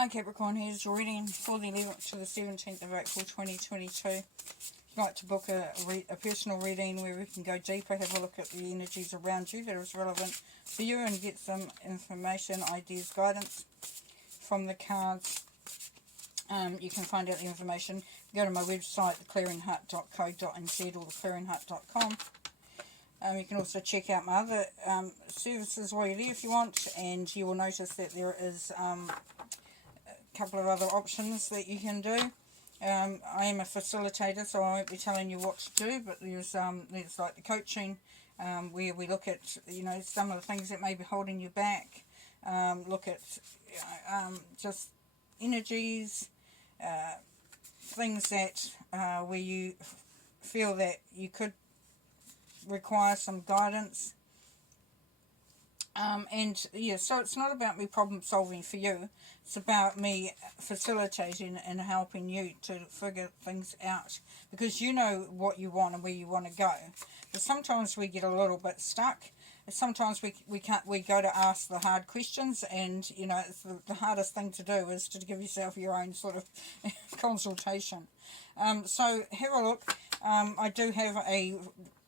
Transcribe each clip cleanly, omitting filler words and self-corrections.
Hi Capricorn, here's your reading for the 11th to the 17th of April 2022. If you'd like to book a personal reading where we can go deeper, have a look at the energies around you that is relevant for you and get some information, ideas, guidance from the cards, you can find out the information. Go to my website, theclearingheart.co.nz or theclearingheart.com. You can also check out my other services while you're there if you want, and you will notice that there is couple of other options that you can do. I am a facilitator, so I won't be telling you what to do, but there's like the coaching, where we look at, some of the things that may be holding you back, look at just energies, things that where you feel that you could require some guidance. So it's not about me problem solving for you, it's about me facilitating and helping you to figure things out, because you know what you want and where you want to go. But sometimes we get a little bit stuck. Sometimes we go to ask the hard questions, and it's the hardest thing to do is to give yourself your own sort of consultation. So have a look. I do have a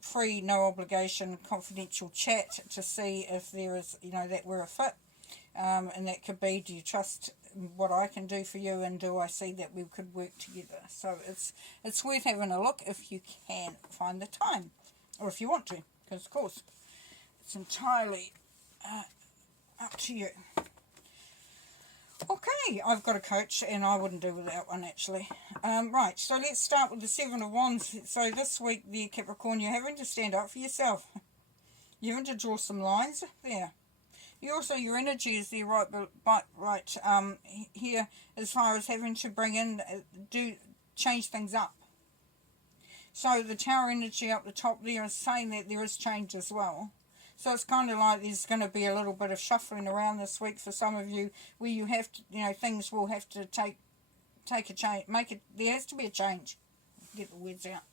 free, no obligation, confidential chat to see if there is, that we're a fit. And that could be, do you trust what I can do for you, and do I see that we could work together? So it's worth having a look if you can find the time, or if you want to, because of course it's entirely up to you. Okay, I've got a coach, and I wouldn't do without one, actually. Right, so let's start with the Seven of Wands. So this week, the Capricorn, you're having to stand up for yourself. You're having to draw some lines there. You also, your energy is there, right here, as far as having to bring in, change things up. So the Tower energy up the top there is saying that there is change as well. So it's kind of like there's going to be a little bit of shuffling around this week for some of you, where you have to, things will have to take a change, there has to be a change. Get the words out.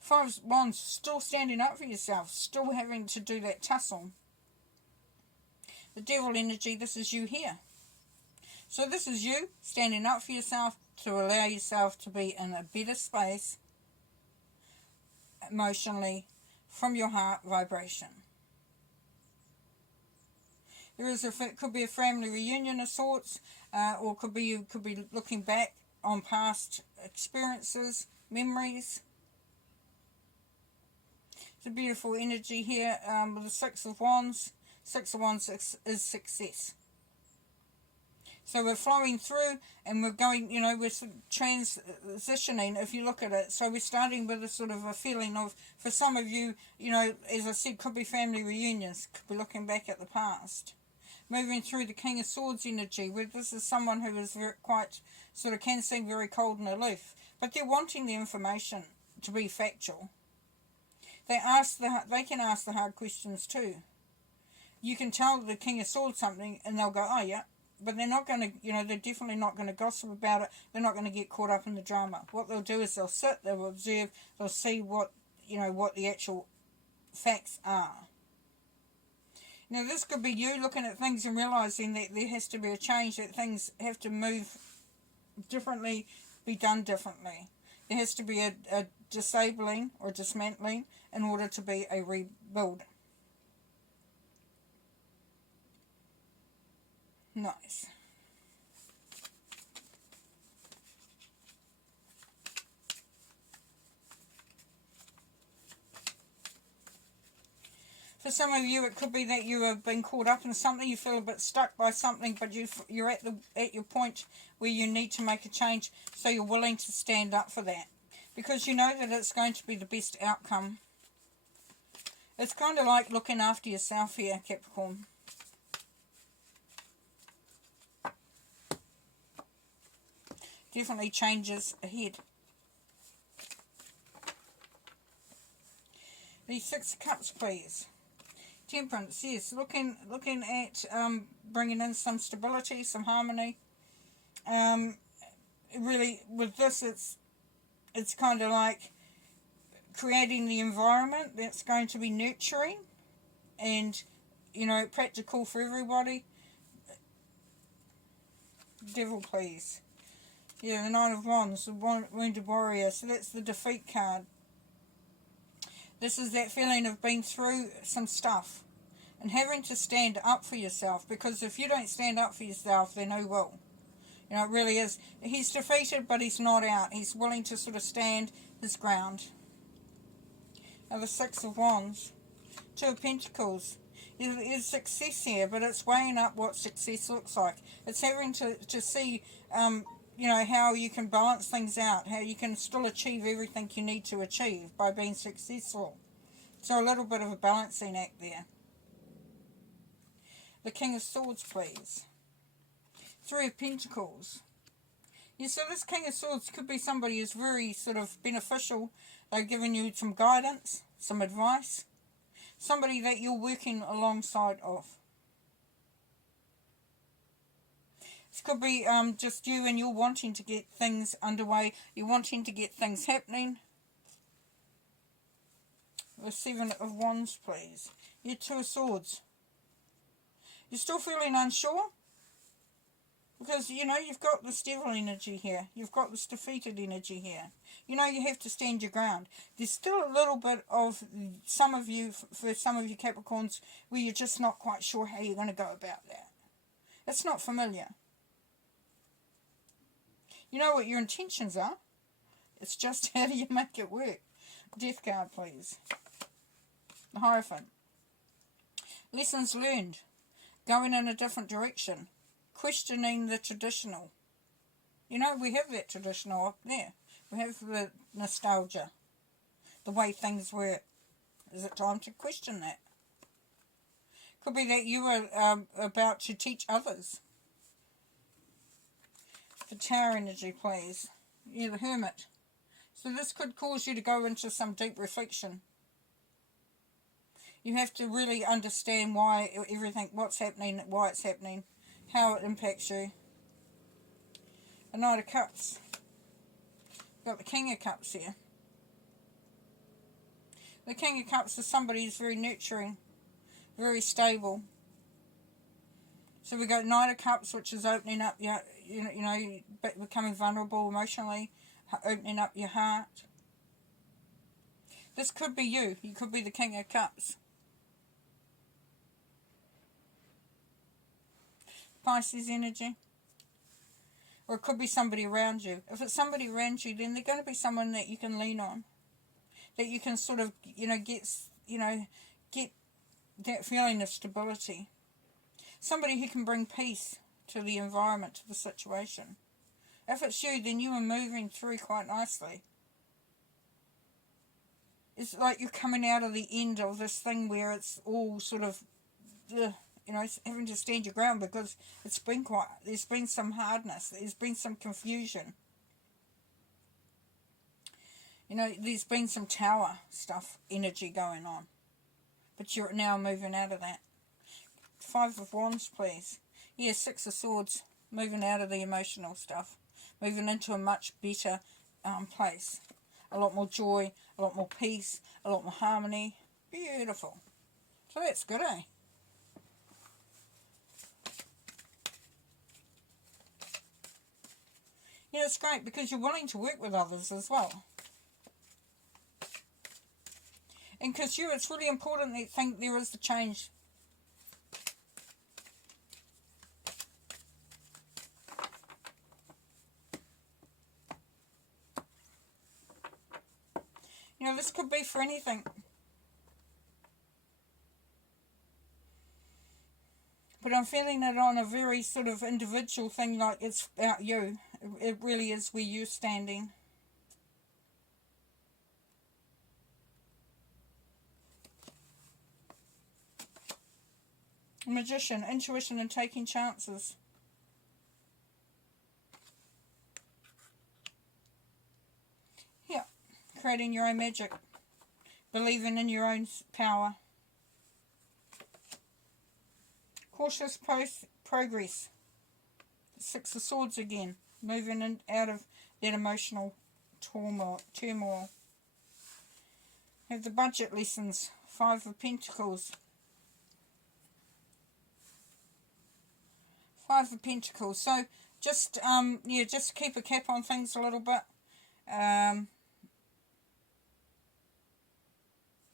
Five of Wands, still standing up for yourself, still having to do that tussle. The Devil energy, this is you here. So this is you standing up for yourself to allow yourself to be in a better space emotionally, from your heart vibration. It could be a family reunion of sorts, or you could be looking back on past experiences, memories. It's a beautiful energy here with the Six of Wands. Six of Wands is success. So we're flowing through, and we're going, we're transitioning, if you look at it. So we're starting with a sort of a feeling of, for some of you, as I said, could be family reunions, could be looking back at the past. Moving through the King of Swords energy, where this is someone who is can seem very cold and aloof, but they're wanting the information to be factual. They can ask the hard questions too. You can tell the King of Swords something, and they'll go, oh yeah. But they're not going to, they're definitely not going to gossip about it. They're not going to get caught up in the drama. What they'll do is they'll sit, they'll observe, they'll see what the actual facts are. Now, this could be you looking at things and realising that there has to be a change, that things have to move differently, be done differently. There has to be a disabling or dismantling in order to be a rebuild. Nice. For some of you, it could be that you have been caught up in something. You feel a bit stuck by something, but you're at your point where you need to make a change. So you're willing to stand up for that, because you know that it's going to be the best outcome. It's kind of like looking after yourself here, Capricorn. Definitely changes ahead. The Six of Cups, please. Temperance, yes, looking at bringing in some stability, some harmony. Really, with this, it's kind of like creating the environment that's going to be nurturing and, practical for everybody. Devil, please. Yeah, the Knight of Wands, the Wounded Warrior. So that's the defeat card. This is that feeling of being through some stuff and having to stand up for yourself, because if you don't stand up for yourself, then who will? You know, it really is. He's defeated, but he's not out. He's willing to sort of stand his ground. Now the Six of Wands. Two of Pentacles. There's success here, but it's weighing up what success looks like. It's having to see, you know, how you can balance things out, how you can still achieve everything you need to achieve by being successful. So a little bit of a balancing act there. The King of Swords, please. Three of Pentacles. Yeah, so this King of Swords could be somebody who's very sort of beneficial. They're giving you some guidance, some advice. Somebody that you're working alongside of. This could be just you and you're wanting to get things underway. You're wanting to get things happening. The Seven of Wands, please. Yeah, Two of Swords. You're still feeling unsure? Because, you know, you've got this devil energy here. You've got this defeated energy here. You know, you have to stand your ground. There's still a little bit of some of you, for some of you Capricorns, where you're just not quite sure how you're going to go about that. It's not familiar. You know what your intentions are. It's just how do you make it work. Death card, please. The Hierophant. Lessons learned. Going in a different direction. Questioning the traditional. You know, we have that traditional up there. We have the nostalgia. The way things were. Is it time to question that? Could be that you are about to teach others. The Tower energy, please. Yeah, the Hermit. So this could cause you to go into some deep reflection. You have to really understand why everything, what's happening, why it's happening, how it impacts you. The Knight of Cups. Got the King of Cups here. The King of Cups is somebody who's very nurturing, very stable. So we got Knight of Cups, which is opening up your, you know, becoming vulnerable emotionally, opening up your heart. This could be you. You could be the King of Cups. Pisces energy. Or it could be somebody around you. If it's somebody around you, then they're going to be someone that you can lean on. That you can sort of, get that feeling of stability. Somebody who can bring peace to the environment, to the situation. If it's you, then you are moving through quite nicely. It's like you're coming out of the end of this thing where it's all sort of, having to stand your ground, because it's been there's been some hardness, there's been some confusion. There's been some tower stuff, energy going on. But you're now moving out of that. Five of Wands, please. Yeah, Six of Swords, moving out of the emotional stuff. Moving into a much better place. A lot more joy, a lot more peace, a lot more harmony. Beautiful. So that's good, eh? It's great because you're willing to work with others as well. And because it's really important that you think there is the change. This could be for anything. But I'm feeling it on a very sort of individual thing, like it's about you. It really is where you're standing. Magician, intuition and taking chances. Yeah, creating your own magic. Believing in your own power. Cautious progress. Six of Swords again. Moving in, out of that emotional turmoil. Have the budget lessons. Five of Pentacles. Five of Pentacles. So just, yeah, just keep a cap on things a little bit.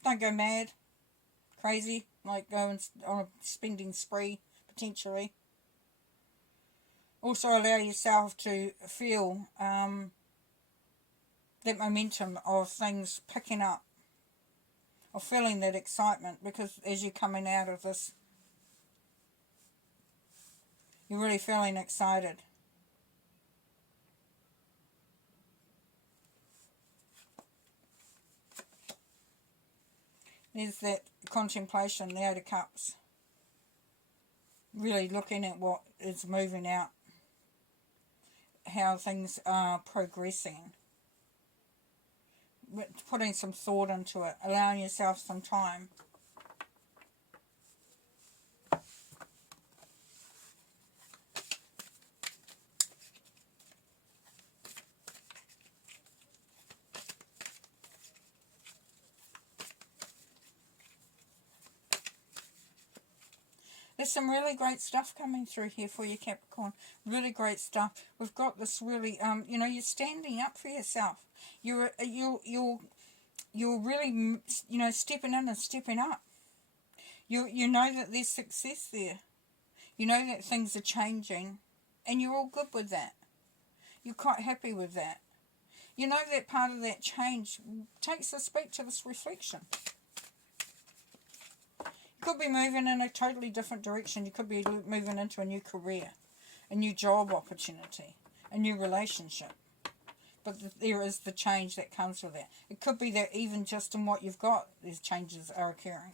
Don't go mad, crazy, like go on a spending spree, potentially. Also allow yourself to feel that momentum of things picking up, or feeling that excitement, because as you're coming out of this, you're really feeling excited. There's that contemplation, the Eight of Cups. Really looking at what is moving out, how things are progressing. Putting some thought into it, allowing yourself some time. There's some really great stuff coming through here for you, Capricorn. Really great stuff. We've got this really, you know, you're standing up for yourself. You're really, you know, stepping in and stepping up. You know that there's success there. You know that things are changing, and you're all good with that. You're quite happy with that. You know that part of that change takes us back to this reflection. You could be moving in a totally different direction. You could be moving into a new career, a new job opportunity, a new relationship. But there is the change that comes with that. It could be that even just in what you've got, these changes are occurring.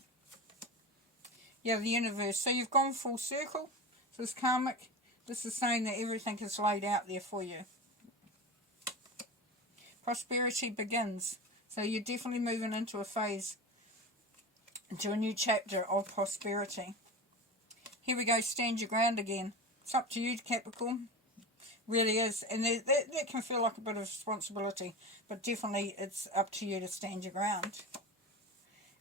Yeah, the universe. So you've gone full circle. So it's karmic. This is saying that everything is laid out there for you. Prosperity begins. So you're definitely moving into a phase, into a new chapter of prosperity. Here we go, stand your ground again. It's up to you, Capricorn. Really is. And that can feel like a bit of responsibility, but definitely it's up to you to stand your ground.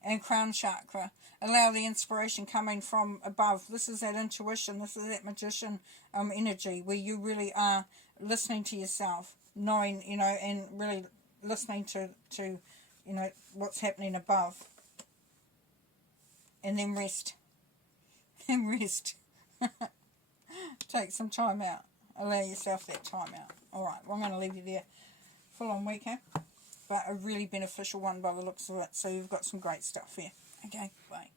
And crown chakra. Allow the inspiration coming from above. This is that intuition. This is that magician energy where you really are listening to yourself, knowing, you know, and really listening to you know, what's happening above. And then rest. And rest. Take some time out. Allow yourself that time out. Alright, well I'm going to leave you there. Full on week, but a really beneficial one by the looks of it. So you've got some great stuff here. Okay, bye.